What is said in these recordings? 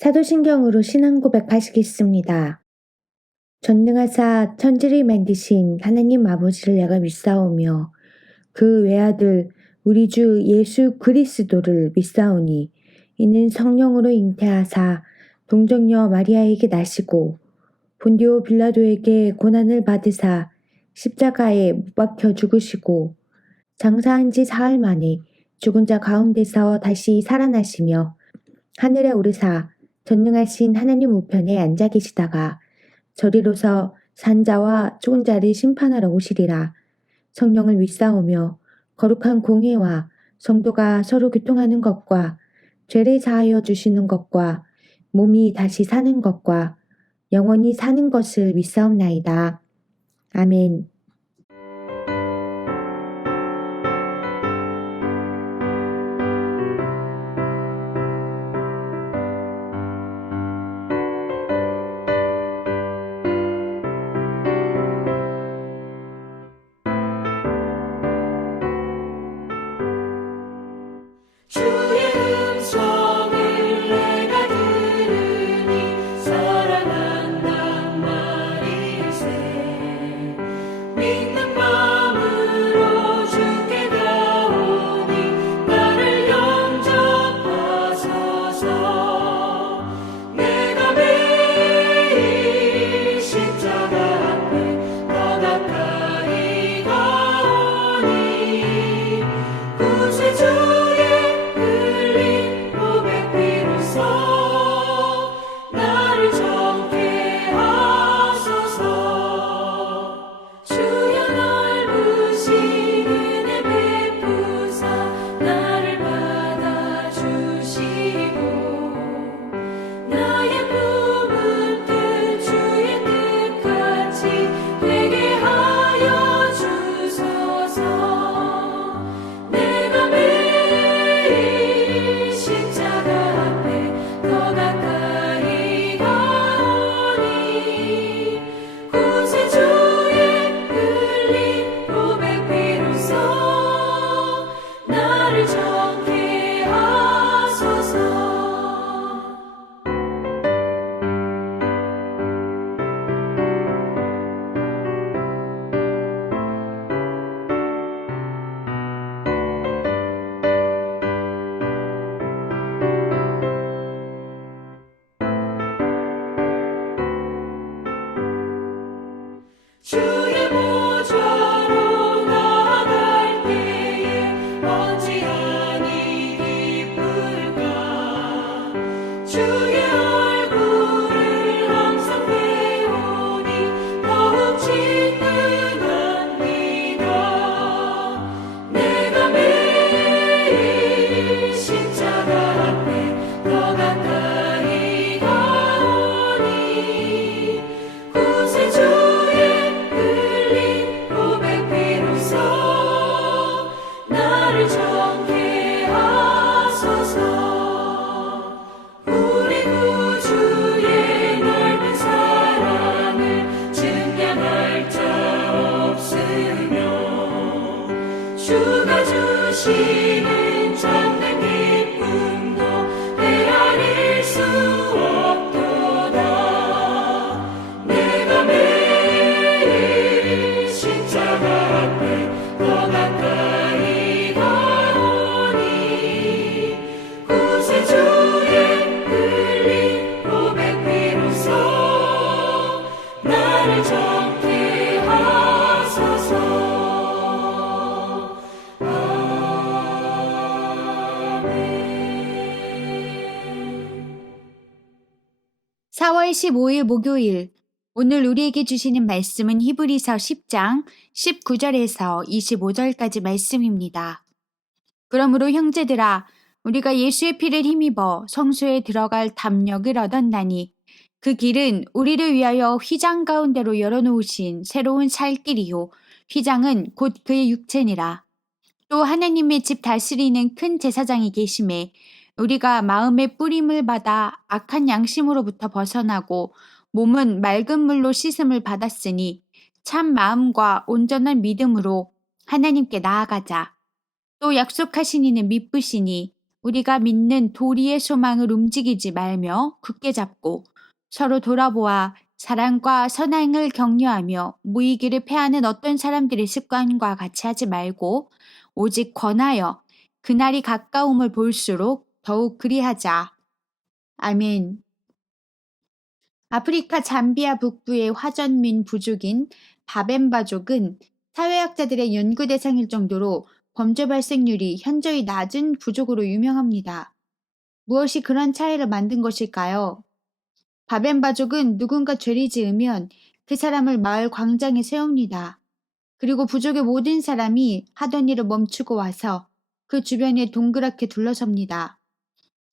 사도신경으로 신앙 고백하시겠습니다. 전능하사 천지를 만드신 하나님 아버지를 내가 믿사오며 그 외아들 우리 주 예수 그리스도를 믿사오니 이는 성령으로 잉태하사 동정녀 마리아에게 나시고 본디오 빌라도에게 고난을 받으사 십자가에 못 박혀 죽으시고 장사한 지 사흘 만에 죽은 자 가운데서 다시 살아나시며 하늘에 오르사 전능하신 하나님 우편에 앉아 계시다가 저리로서 산자와 죽은 자를 심판하러 오시리라. 성령을 믿사오며 거룩한 공회와 성도가 서로 교통하는 것과 죄를 사하여 주시는 것과 몸이 다시 사는 것과 영원히 사는 것을 믿사옵나이다. 아멘. 주의 음성을 내가 들으니 사랑한단 말일세. 믿는 마음으로 주께 가오니 나를 영접하소서. 내가 매일 십자가 앞에 더 가까이 가오니 구세주 나를 정케 하소서. 주여 넓으신 은혜 베푸사 나를 받아주시고 나의 품은 뜻 주의 뜻같이 되게 하여 주소서. 내가 매일 십자가 앞에 더 가까이 가오니 구세주의 흘린 고백 비로소 나를 정케 하소서. 주의 보좌로 나아갈 때에 어찌하니 기쁠까. 주의 얼굴을 항상 배우니 더욱 친근합니다. 내가 매일 십자가 앞에 더 가까이 가오니 구세주의 흘린 고백 비로소 나를 정케 하소서. 우리 구주의 넓은 사랑을 증량할 자 없으며 주가 주시는 참된 기쁨도 헤아릴 수 없도다. 내가 매일 십자가 앞에 더 가까이 가오니 구세주의 흘린 고백 비로소 나를 정케 하소서. 아멘. 4월 15일 목요일, 오늘 우리에게 주시는 말씀은 히브리서 10장 19절에서 25절까지 말씀입니다. 그러므로 형제들아, 우리가 예수의 피를 힘입어 성소에 들어갈 담력을 얻었나니 그 길은 우리를 위하여 휘장 가운데로 열어놓으신 새로운 살 길이요 휘장은 곧 그의 육체니라. 또 하나님의 집 다스리는 큰 제사장이 계심에 우리가 마음의 뿌림을 받아 악한 양심으로부터 벗어나고 몸은 맑은 물로 씻음을 받았으니 참 마음과 온전한 믿음으로 하나님께 나아가자. 또 약속하신 이는 미쁘시니 우리가 믿는 도리의 소망을 움직이지 말며 굳게 잡고 서로 돌아보아 사랑과 선행을 격려하며 무의기를 패하는 어떤 사람들의 습관과 같이 하지 말고 오직 권하여 그날이 가까움을 볼수록 더욱 그리하자. 아멘. 아프리카 잠비아 북부의 화전민 부족인 바벤바족은 사회학자들의 연구 대상일 정도로 범죄 발생률이 현저히 낮은 부족으로 유명합니다. 무엇이 그런 차이를 만든 것일까요? 바벤바족은 누군가 죄를 지으면 그 사람을 마을 광장에 세웁니다. 그리고 부족의 모든 사람이 하던 일을 멈추고 와서 그 주변에 동그랗게 둘러섭니다.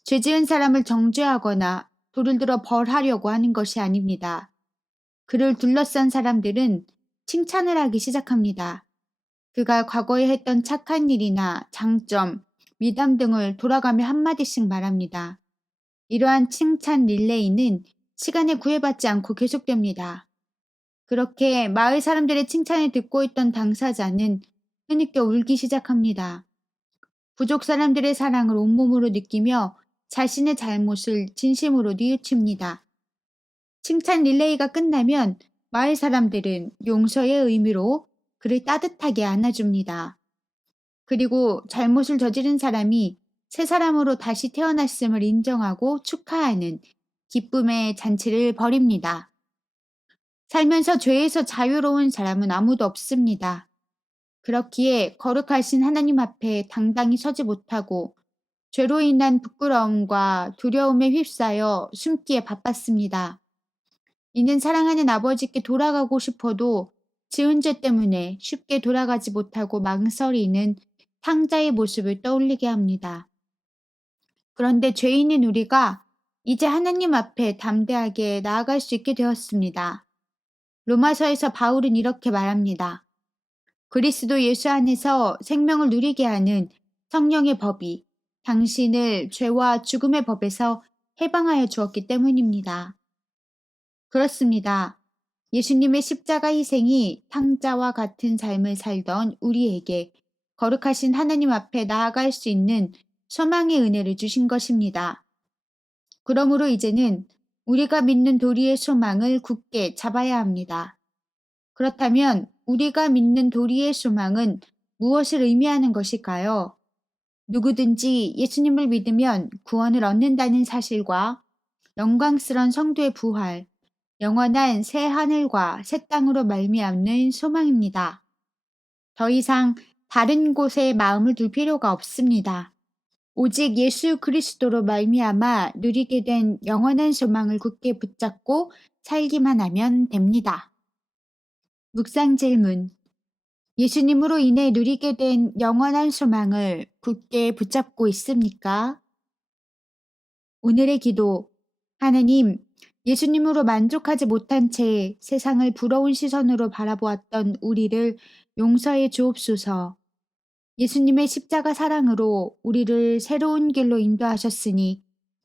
죄 지은 사람을 정죄하거나 돌을 들어 벌하려고 하는 것이 아닙니다. 그를 둘러싼 사람들은 칭찬을 하기 시작합니다. 그가 과거에 했던 착한 일이나 장점, 미담 등을 돌아가며 한마디씩 말합니다. 이러한 칭찬 릴레이는 시간에 구애받지 않고 계속됩니다. 그렇게 마을 사람들의 칭찬을 듣고 있던 당사자는 흐느껴 울기 시작합니다. 부족 사람들의 사랑을 온몸으로 느끼며 자신의 잘못을 진심으로 뉘우칩니다. 칭찬 릴레이가 끝나면 마을 사람들은 용서의 의미로 그를 따뜻하게 안아줍니다. 그리고 잘못을 저지른 사람이 새 사람으로 다시 태어났음을 인정하고 축하하는 기쁨의 잔치를 벌입니다. 살면서 죄에서 자유로운 사람은 아무도 없습니다. 그렇기에 거룩하신 하나님 앞에 당당히 서지 못하고 죄로 인한 부끄러움과 두려움에 휩싸여 숨기에 바빴습니다. 이는 사랑하는 아버지께 돌아가고 싶어도 지은 죄 때문에 쉽게 돌아가지 못하고 망설이는 탕자의 모습을 떠올리게 합니다. 그런데 죄인인 우리가 이제 하나님 앞에 담대하게 나아갈 수 있게 되었습니다. 로마서에서 바울은 이렇게 말합니다. 그리스도 예수 안에서 생명을 누리게 하는 성령의 법이 당신을 죄와 죽음의 법에서 해방하여 주었기 때문입니다. 그렇습니다. 예수님의 십자가 희생이 탕자와 같은 삶을 살던 우리에게 거룩하신 하나님 앞에 나아갈 수 있는 소망의 은혜를 주신 것입니다. 그러므로 이제는 우리가 믿는 도리의 소망을 굳게 잡아야 합니다. 그렇다면 우리가 믿는 도리의 소망은 무엇을 의미하는 것일까요? 누구든지 예수님을 믿으면 구원을 얻는다는 사실과 영광스러운 성도의 부활, 영원한 새 하늘과 새 땅으로 말미암는 소망입니다. 더 이상 다른 곳에 마음을 둘 필요가 없습니다. 오직 예수 그리스도로 말미암아 누리게 된 영원한 소망을 굳게 붙잡고 살기만 하면 됩니다. 묵상 질문. 예수님으로 인해 누리게 된 영원한 소망을 굳게 붙잡고 있습니까? 오늘의 기도. 하나님, 예수님으로 만족하지 못한 채 세상을 부러운 시선으로 바라보았던 우리를 용서해 주옵소서. 예수님의 십자가 사랑으로 우리를 새로운 길로 인도하셨으니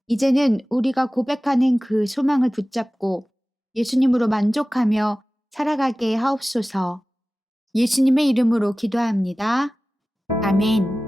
이제는 우리가 고백하는 그 소망을 붙잡고 예수님으로 만족하며 살아가게 하옵소서. 예수님의 이름으로 기도합니다. 아멘.